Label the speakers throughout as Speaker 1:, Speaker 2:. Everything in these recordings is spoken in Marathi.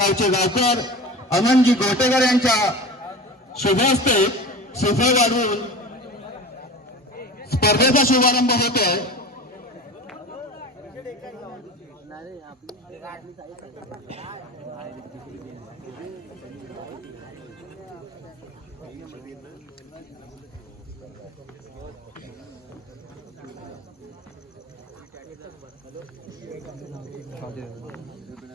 Speaker 1: गावचे गावकर अमनजी गोटेकर यांच्या शुभहस्ते श्रीफळ वाढवून स्पर्धेचा शुभारंभ होतोय.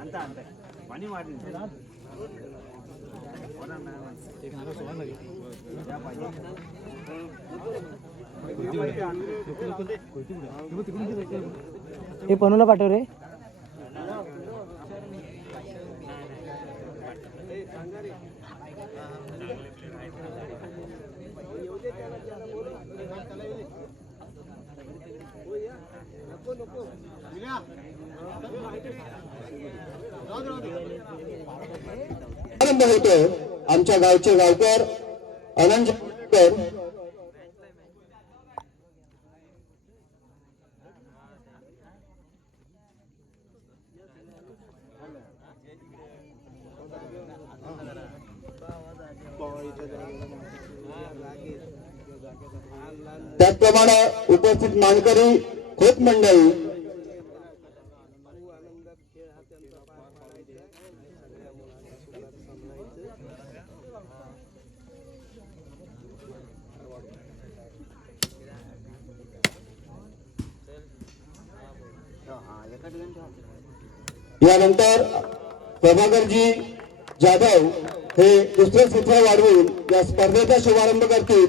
Speaker 2: అంతా అంతే పని మాటింది ఏ పనుల పట్టరు पनूला पाठव रे
Speaker 1: आरंभ होतो आमच्या गावचे गावकर अनंत त्याचप्रमाणे उपस्थित मानकरी खोत मंडळी यानंतर प्रभाकरजी जाधव हे दुसरे सूत्र वाढवून या स्पर्धेचा शुभारंभ करतील.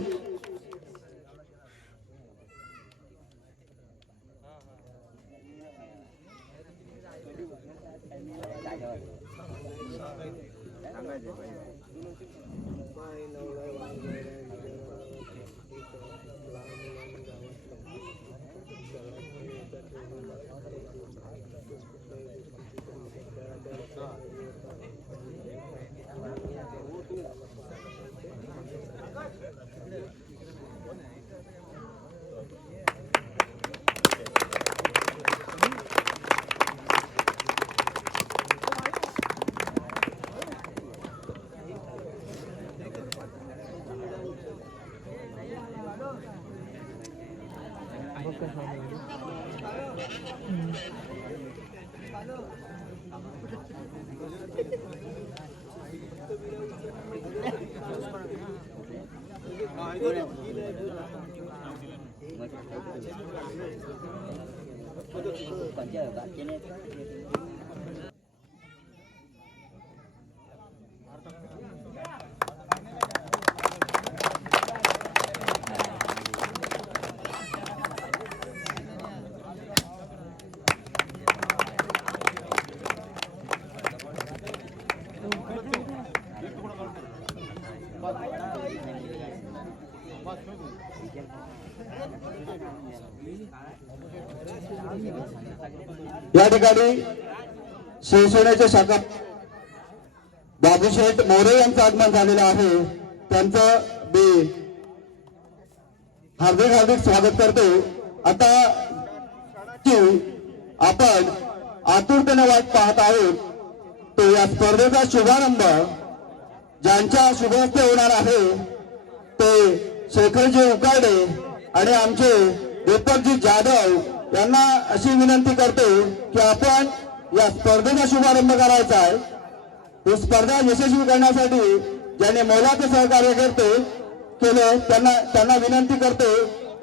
Speaker 1: పంచారు या ठिकाणी शिवसेनेचे शाखा बाबूशेठ मोरे यांचं आगमन झालेलं आहे. त्यांचं मी हार्दिक हार्दिक स्वागत करतो. आता की आपण आतुरतेने वाट पाहत आहोत तो या स्पर्धेचा शुभारंभ ज्यांच्या शुभहस्ते होणार आहे ते शेखरजी उकाडे आणि आमचे दीपकजी जाधव यांना अशी विनंती करतो की आपण या स्पर्धेचा शुभारंभ करायचा आहे. ही स्पर्धा यशस्वी करण्यासाठी ज्याने मोलाचं सहकार्य करते केलं त्यांना त्यांना विनंती करतो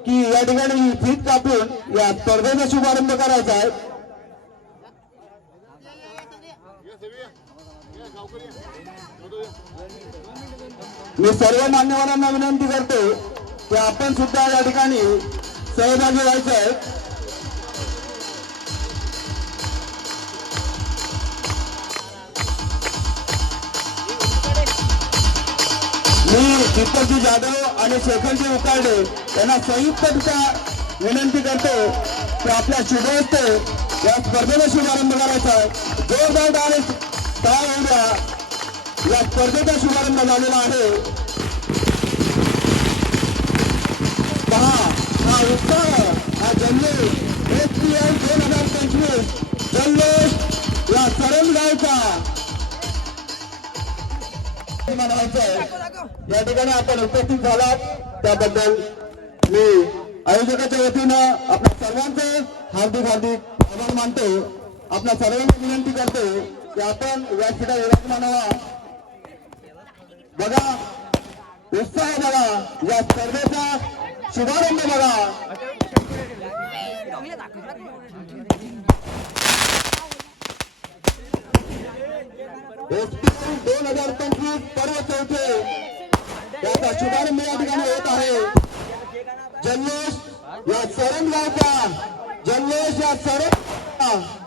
Speaker 1: की या ठिकाणी फीत कापून या स्पर्धेचा शुभारंभ करायचा आहे. मी सर्व मान्यवरांना विनंती करतो की आपण सुद्धा या ठिकाणी सहभागी व्हायचं आहे. मी दीपकजी जाधव आणि शेखरजी उकाडे यांना संयुक्तरित्या विनंती करतो की आपल्या शुभहस्ते या स्पर्धेला शुभारंभ करायचा आहे. जोरदार आणि काय होऊ या स्पर्धेचा शुभारंभ झालेला आहे. पहा हा उत्साह हा जल्लोष. एस पी एल दोन हजार पंचवीस जल्लोष या सरंगावचा मनवायचं आहे या ठिकाणी आपण उपस्थित झालात. त्याबद्दल मी आयोजकाच्या वतीनं आपल्या सर्वांचे हार्दिक हार्दिक आभार मानतो. आपल्या सर्वांना विनंती करतो की आपण व्यासपीठा विराजमान बघा उत्साह बघा या स्पर्धेचा शुभारंभ बघा दोन हज़ार पंचवीस पर्व चौथे शुभारंभ या ठिकाणी होत आहे जल्लोष या सरंगावचा जल्लोष या सरंग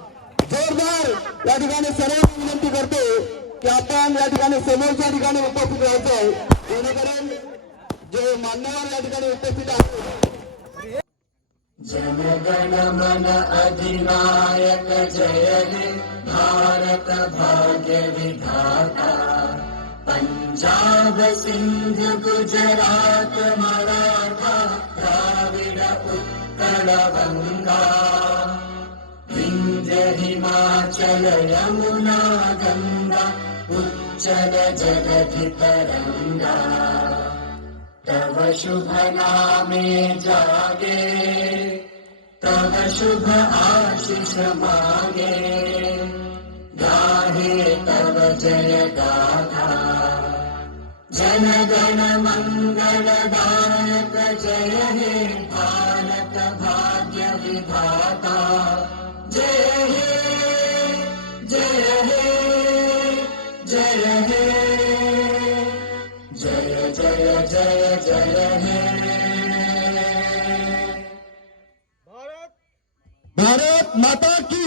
Speaker 1: जोरदार! सर्वांना विनंती करतो की उपस्थित राहायचं जेणेकरून जे मान्यवर
Speaker 3: मन अधिनायक जय हे भारत भाग्य विधाता। पंजाब सिंध गुजरात मराठा, द्राविड उत्कल गंगा हिमाचल यमुना गंगा उच्चल जगधि तव शुभ नामे जागे तव शुभ आशीष मागे। गाहे तव जय गाथा। जन गण जय हे भारत भाग्य विधाता। जय हे
Speaker 1: भारत माता की